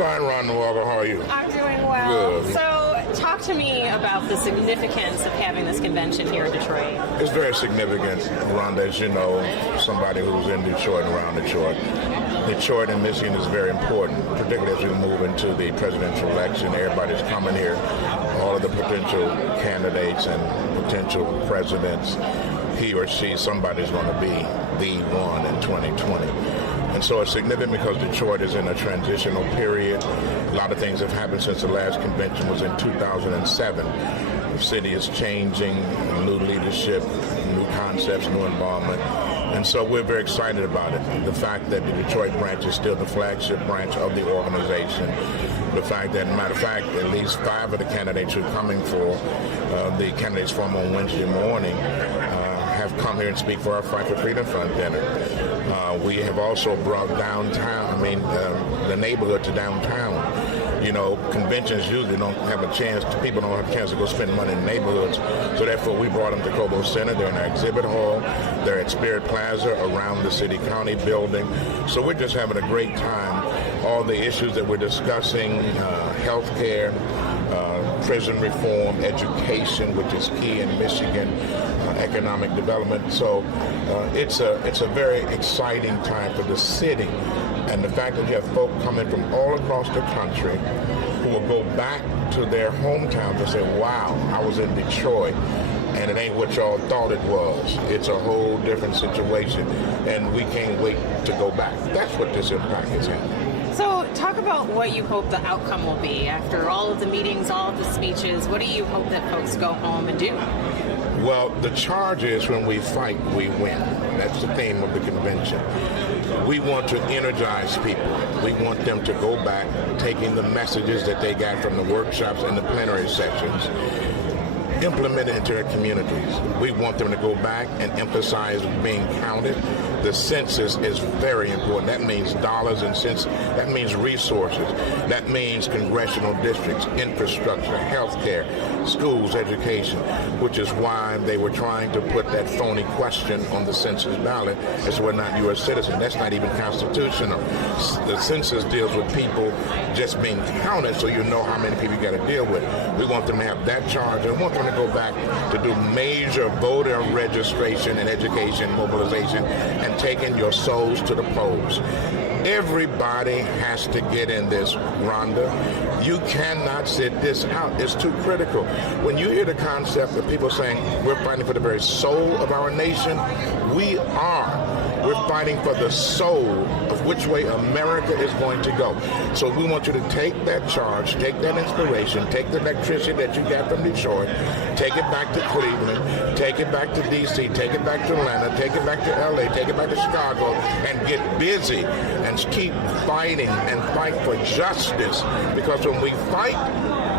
fine, Ron Walker. How are you? I'm doing well. Good. So, talk to me about the significance of having this convention here in Detroit. It's very significant, Rhonda, as you know, somebody who's in Detroit and around Detroit. Detroit and Michigan is very important, particularly as we move into the presidential election. Everybody's coming here. All of the potential candidates and potential presidents, he or she, somebody's going to be the one in 2020. And so it's significant because Detroit is in a transitional period. A lot of things have happened since the last convention was in 2007. The city is changing, new leadership, new concepts, new involvement. And so we're very excited about it. The fact that the Detroit branch is still the flagship branch of the organization. The fact that, matter of fact, at least 5 of the candidates who are coming for the candidates forum on Wednesday morning have come here and speak for our Fight for Freedom Fund dinner. We have also brought the neighborhood to downtown. You know, conventions usually don't have a chance, people don't have a chance to go spend money in neighborhoods. So therefore, we brought them to Cobo Center. They're in our exhibit hall. They're at Spirit Plaza around the City County building. So we're just having a great time. All the issues that we're discussing, health care, prison reform, education, which is key in Michigan, economic development. So it's a very exciting time for the city. And the fact that you have folk coming from all across the country who will go back to their hometowns and say, wow, I was in Detroit and it ain't what y'all thought it was. It's a whole different situation and we can't wait to go back. That's what this impact is in. So talk about what you hope the outcome will be after all of the meetings, all of the speeches. What do you hope that folks go home and do? Well, the charge is when we fight, we win. That's the theme of the convention. We want to energize people. We want them to go back, taking the messages that they got from the workshops and the plenary sessions, implement it into their communities. We want them to go back and emphasize being counted. The census is very important. That means dollars and cents. That means resources. That means congressional districts, infrastructure, health care, schools, education, which is why they were trying to put that phony question on the census ballot as we're not U.S. citizens. That's not even constitutional. The census deals with people just being counted so you know how many people you got to deal with. We want them to have that charge. I want them to go back to do major voter registration and education mobilization and taking your souls to the polls. Everybody has to get in this, Rhonda. You cannot sit this out. It's too critical. When you hear the concept of people saying we're fighting for the very soul of our nation, we are. We're fighting for the soul of which way America is going to go. So we want you to take that charge, take that inspiration, take the electricity that you got from Detroit, take it back to Cleveland, take it back to D.C., take it back to Atlanta, take it back to L.A., take it back to Chicago, and get busy and keep fighting and fight for justice. Because when we fight,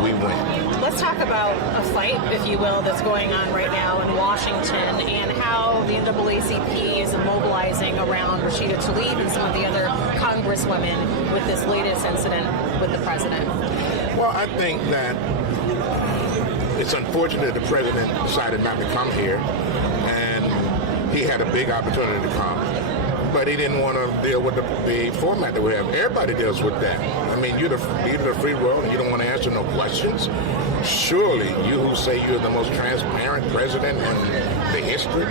we win. Let's talk about a fight, if you will, that's going on right now in Washington and how the NAACP is mobilizing around Rashida Tlaib and some of the other congresswomen with this latest incident with the president. Well, I think that it's unfortunate the president decided not to come here, and he had a big opportunity to come. But he didn't want to deal with the format that we have. Everybody deals with that. I mean, you're the free world and you don't want to answer no questions. Surely you who say you're the most transparent president in the history,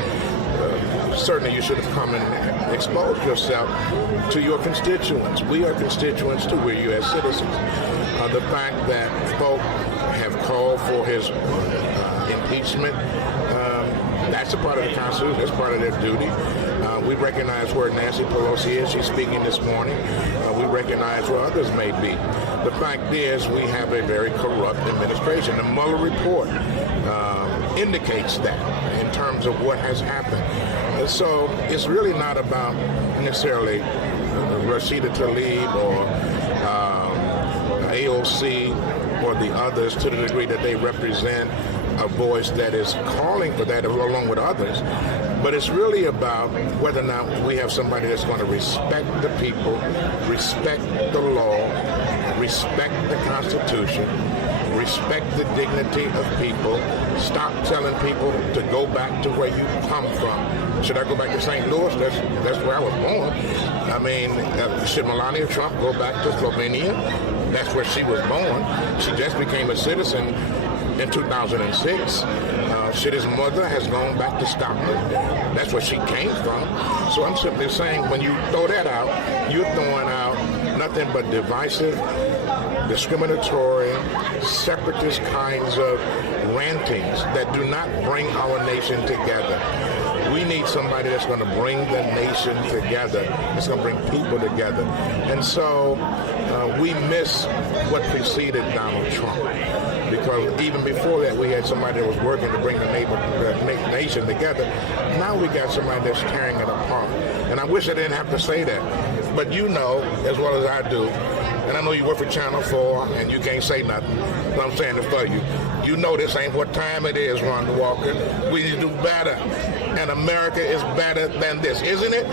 certainly you should have come and exposed yourself to your constituents. We are constituents too. We're U.S. citizens. The fact that folk have called for his impeachment, that's a part of the Constitution. That's part of their duty. We recognize where Nancy Pelosi is. She's speaking this morning. We recognize where others may be. The fact is we have a very corrupt administration. The Mueller report indicates that in terms of what has happened. And so it's really not about necessarily Rashida Tlaib or AOC or the others to the degree that they represent a voice that is calling for that along with others. But it's really about whether or not we have somebody that's going to respect the people, respect the law, respect the Constitution, respect the dignity of people. Stop telling people to go back to where you come from. Should I go back to St. Louis? That's where I was born. I mean, should Melania Trump go back to Slovenia? That's where she was born. She just became a citizen in 2006. Should his mother has gone back to Stockholm? That's where she came from. So I'm simply saying, when you throw that out, you're throwing out nothing but divisive, discriminatory, separatist kinds of rantings that do not bring our nation together. We need somebody that's going to bring the nation together. It's going to bring people together. And so we miss what preceded Donald Trump. Because even before that, we had somebody that was working to bring the nation together. Now we got somebody that's tearing it apart. And I wish I didn't have to say that. But you know, as well as I do, and I know you work for Channel 4, and you can't say nothing, but I'm saying it for you. You know this ain't what time it is, Wendall Walker. We need to do better. And America is better than this, isn't it?